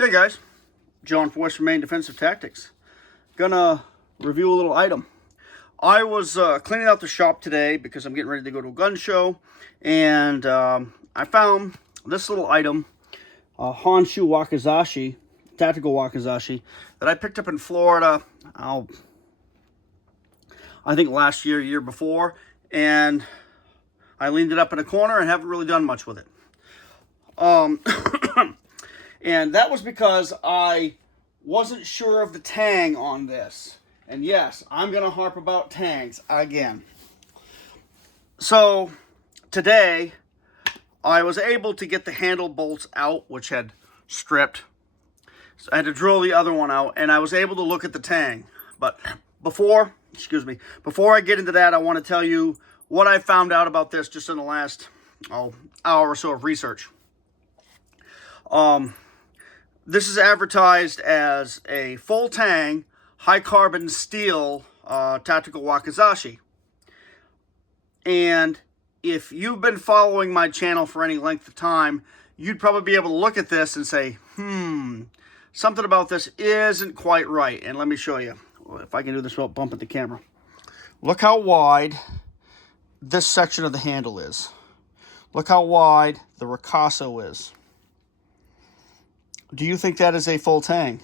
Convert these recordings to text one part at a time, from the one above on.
Hey guys, John for Western Maine Defensive Tactics. Gonna review a little item. I was cleaning out the shop today because I'm getting ready to go to a gun show, and I found this little item, Honshu Wakizashi, tactical wakizashi, that I picked up in Florida, I think last year before, and I leaned it up in a corner and haven't really done much with it. And that was because I wasn't sure of the tang on this. And yes, I'm going to harp about tangs again. So today, I was able to get the handle bolts out, which had stripped. So I had to drill the other one out, and I was able to look at the tang. But before I get into that, I want to tell you what I found out about this just in the last hour or so of research. This is advertised as a full tang, high carbon steel tactical wakizashi. And if you've been following my channel for any length of time, you'd probably be able to look at this and say, something about this isn't quite right. And let me show you, if I can do this without bumping the camera. Look how wide this section of the handle is. Look how wide the ricasso is. Do you think that is a full tang?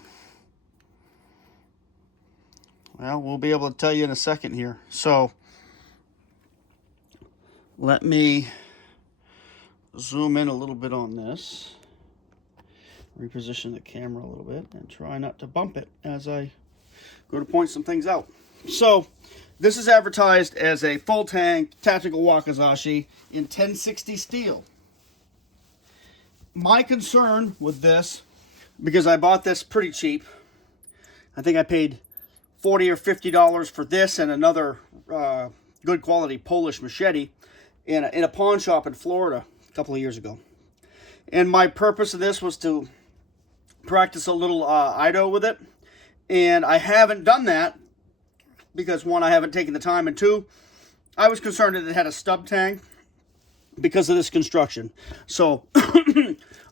Well, we'll be able to tell you in a second here. So, let me zoom in a little bit on this. Reposition the camera a little bit and try not to bump it as I go to point some things out. So, this is advertised as a full tang tactical wakizashi in 1060 steel. My concern with this, because I bought this pretty cheap. I think I paid $40 or $50 for this and another good quality Polish machete in a pawn shop in Florida a couple of years ago. And my purpose of this was to practice a little Ido with it. And I haven't done that because, one, I haven't taken the time, and two, I was concerned that it had a stub tang because of this construction. So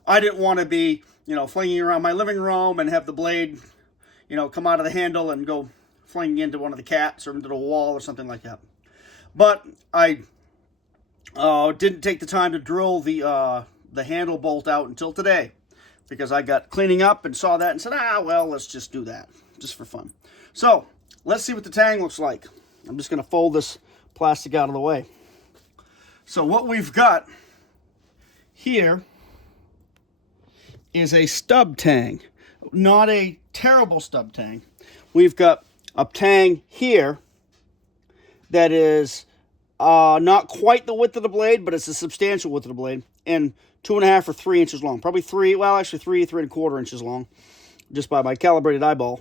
I didn't want to be, flinging around my living room and have the blade, come out of the handle and go flinging into one of the cats or into the wall or something like that. But I didn't take the time to drill the handle bolt out until today, because I got cleaning up and saw that and said, well, let's just do that, just for fun. So let's see what the tang looks like. I'm just going to fold this plastic out of the way. So what we've got here is a stub tang, not a terrible stub tang. We've got a tang here that is not quite the width of the blade, but it's a substantial width of the blade, and 2.5 or 3 inches long. Probably 3 3.25 inches long, just by my calibrated eyeball.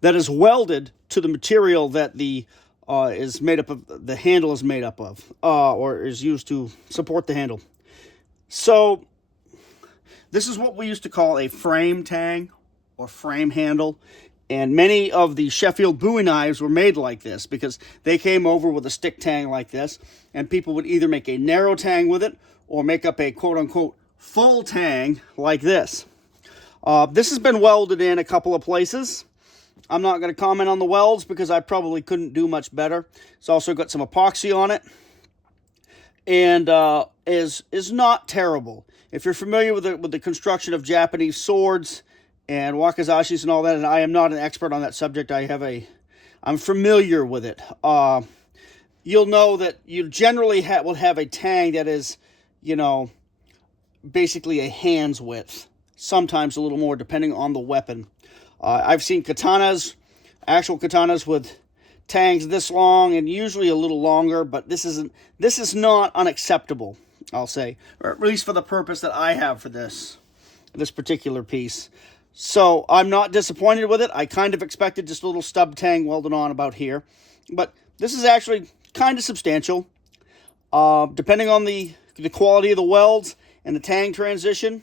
That is welded to the material that the is made up of, the handle is made up of, or is used to support the handle. So this is what we used to call a frame tang or frame handle. And many of the Sheffield Bowie knives were made like this because they came over with a stick tang like this. And people would either make a narrow tang with it or make up a quote-unquote full tang like this. This has been welded in a couple of places. I'm not going to comment on the welds because I probably couldn't do much better. It's also got some epoxy on it. And is not terrible. If you're familiar with the construction of Japanese swords and wakizashis and all that, and I am not an expert on that subject, I'm familiar with it. You'll know that you generally will have a tang that is, basically a hand's width. Sometimes a little more, depending on the weapon. I've seen katanas, actual katanas with tangs this long and usually a little longer, but this is not unacceptable, I'll say, or at least for the purpose that I have for this particular piece. So I'm not disappointed with it. I kind of expected just a little stub tang welded on about here, but this is actually kind of substantial. Depending on the quality of the welds and the tang transition,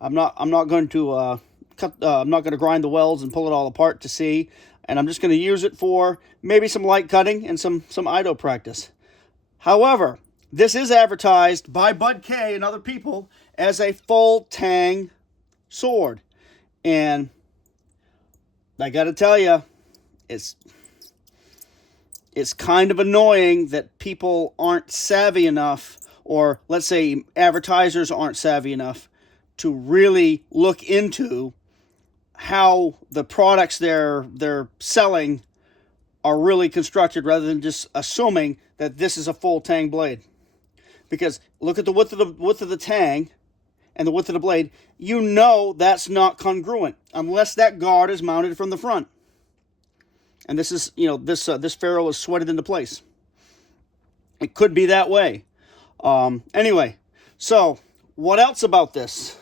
I'm not going to I'm not going to grind the welds and pull it all apart to see. And I'm just going to use it for maybe some light cutting and some Ido practice. However, this is advertised by Bud K and other people as a full tang sword. And I got to tell you, it's kind of annoying that people aren't savvy enough, or let's say advertisers aren't savvy enough to really look into how the products they're selling are really constructed, rather than just assuming that this is a full tang blade. Because look at the width of the tang and the width of the blade. You know that's not congruent unless that guard is mounted from the front. And this is, this ferrule is sweated into place. It could be that way. Anyway, so what else about this?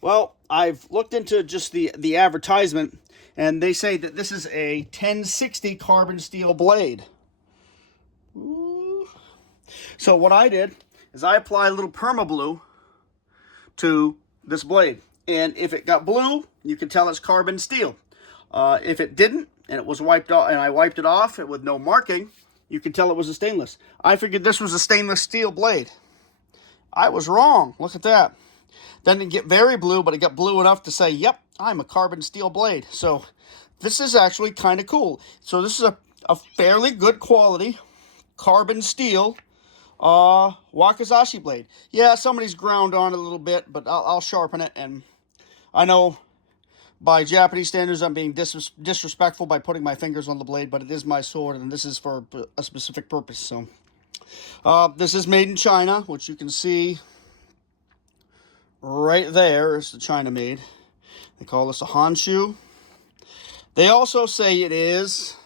Well, I've looked into just the advertisement, and they say that this is a 1060 carbon steel blade. Ooh. So what I did is I applied a little perma blue to this blade. And if it got blue, you can tell it's carbon steel. If it didn't, and it was wiped off, and I wiped it off with no marking, you can tell it was a stainless. I figured this was a stainless steel blade. I was wrong. Look at that. Didn't get very blue, but it got blue enough to say, yep, I'm a carbon steel blade. So this is actually kind of cool. So this is a fairly good quality carbon steel Wakizashi blade. Yeah, somebody's ground on it a little bit, but I'll sharpen it. And I know by Japanese standards I'm being disrespectful by putting my fingers on the blade, but it is my sword, and this is for a specific purpose. So this is made in China, which you can see right there is the China made. They call this a Honshu. They also say it is,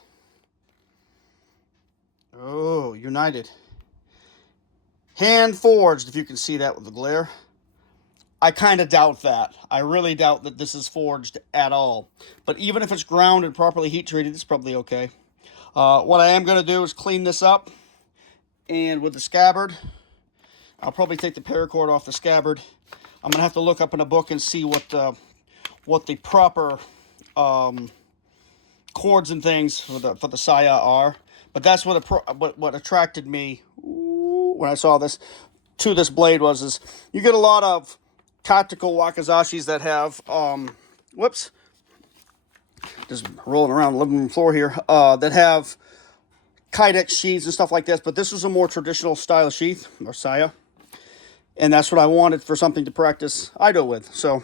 United. Hand forged, if you can see that with the glare. I kind of doubt that. I really doubt that this is forged at all. But even if it's ground and properly heat treated, it's probably okay. What I am going to do is clean this up. And with the scabbard, I'll probably take the paracord off the scabbard. I'm going to have to look up in a book and see what the proper cords and things for the saya are. But that's what attracted me when I saw this to this blade is you get a lot of tactical wakizashis that have just rolling around the living room floor here, that have kydex sheaths and stuff like this. But this is a more traditional style sheath or saya. And that's what I wanted for something to practice Ido with. So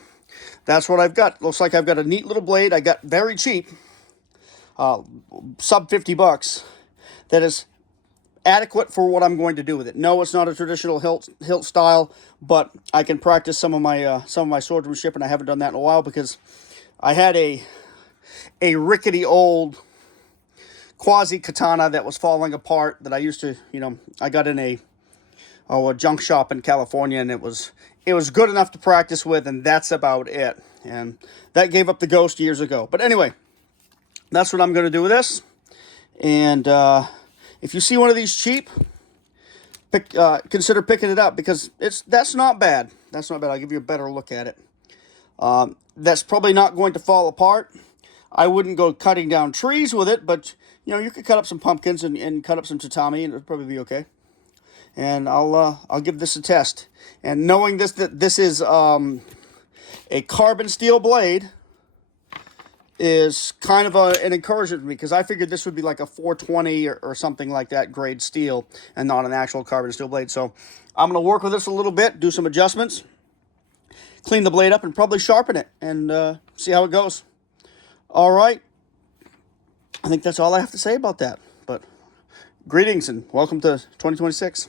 that's what I've got. Looks like I've got a neat little blade I got very cheap, sub 50 bucks, that is adequate for what I'm going to do with it. No, it's not a traditional hilt style, but I can practice some of my swordsmanship, and I haven't done that in a while because I had a rickety old quasi katana that was falling apart that I used to, I got in a junk shop in California, and it was good enough to practice with, and that's about it. And that gave up the ghost years ago. But anyway, that's what I'm going to do with this. And if you see one of these cheap, consider picking it up, because that's not bad. That's not bad. I'll give you a better look at it. That's probably not going to fall apart. I wouldn't go cutting down trees with it, but you could cut up some pumpkins and cut up some tatami, and it would probably be okay. And I'll give this a test. And knowing that this is a carbon steel blade is kind of an encouragement to me, because I figured this would be like a 420 or something like that grade steel, and not an actual carbon steel blade. So I'm going to work with this a little bit, do some adjustments, clean the blade up, and probably sharpen it, and see how it goes. All right. I think that's all I have to say about that. But greetings and welcome to 2026.